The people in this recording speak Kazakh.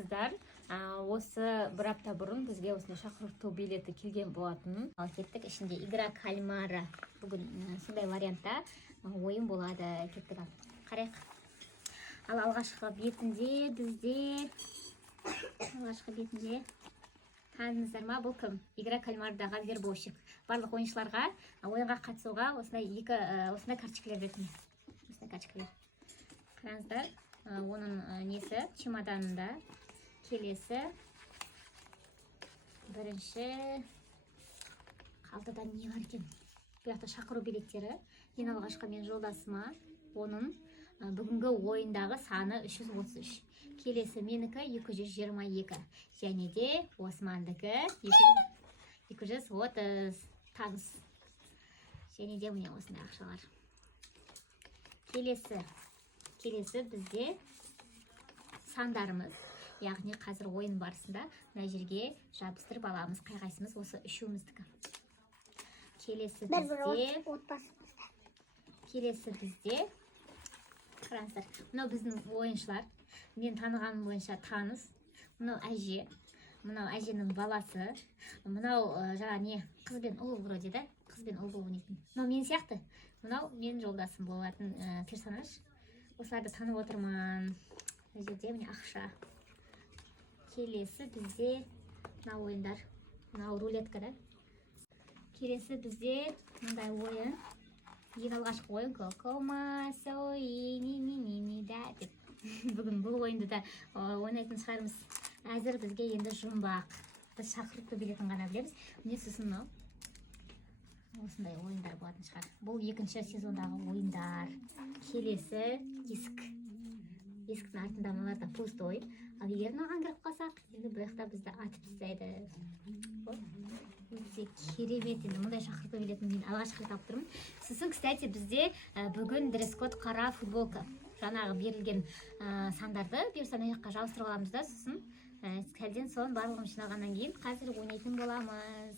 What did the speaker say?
армысыздар. Осы бір апта бұрын бізге осындай шақырту билеті келген болатын. Ал кеттік, ішінде игра кальмара. Бүгін сондай вариантта ойын болады. Кеттік, қарайық. Ал алғашқы бетінде бізде таныңыздар ма, бұл кім? Игра кальмардағы вербовщик. Барлық ойыншыларға ойынға қатысуға осындай карточкалар беретін. Осындай карточкалар. Қараңыздар, оның несі чемоданында. Келесі бірінші қалтада не бар екен? Бұл жақта шақыру билеттері. Ең алғашқы мен жолдасыма, оның бүгінгі ойындағы саны 333. Келесі менікі 222. Және де Османдікі 230. Таныс. Және де міне осындай ақшалар. Келесі бізде сандарымыз. Яғни қазір ойын барысында мына жерге жабыстырып аламыз. Қай-қайсымыз осы үшеуміздікі. Келесі бізде қараңыздар. Мынау біздің ойыншылар. Мен танығаным бойынша таныс. Мынау әже. Мынау әженің баласы. Мынау жаңа не? Қыз бен ұл вроде да. Қыз бен ұл ойнайтын. Мынау мен сияқты. Мынау мен жолдасым болатын персонаж. Осыларды танып отырмын. Мына жерде міне ақша. Келесі бізде мынау ойындар. Мынау рулетка да. Келесі бізде мындай ойын. Ең алғашқы ойын Кокома сойни да деп. Бүгін бұл ойынды да ойнайтын шығармыз. Әзір бізге енді жұмбақ. Біз шақырту билетін ғана білеміз. Міне сосын мынау. Осындай ойындар болатын шығар. Бұл екінші сезондағы ойындар. Келесі диск. Дисктің артында мыналарда пустой. Ал егер мынаған кіріп қалсақ, енді бұл жақта бізді атып тастайды. Өте керемет. Енді мұндай шақырту билетін мен алғашқы рет алып тұрмын. Сосын, кстати, бізде бүгін дресс-код қара футболка. Жаңағы берілген сандарды бұйырса мына жаққа жабыстырып аламыз да, сосын сәлден соң барлығын жинағаннан кейін қазір ойнайтын боламыз.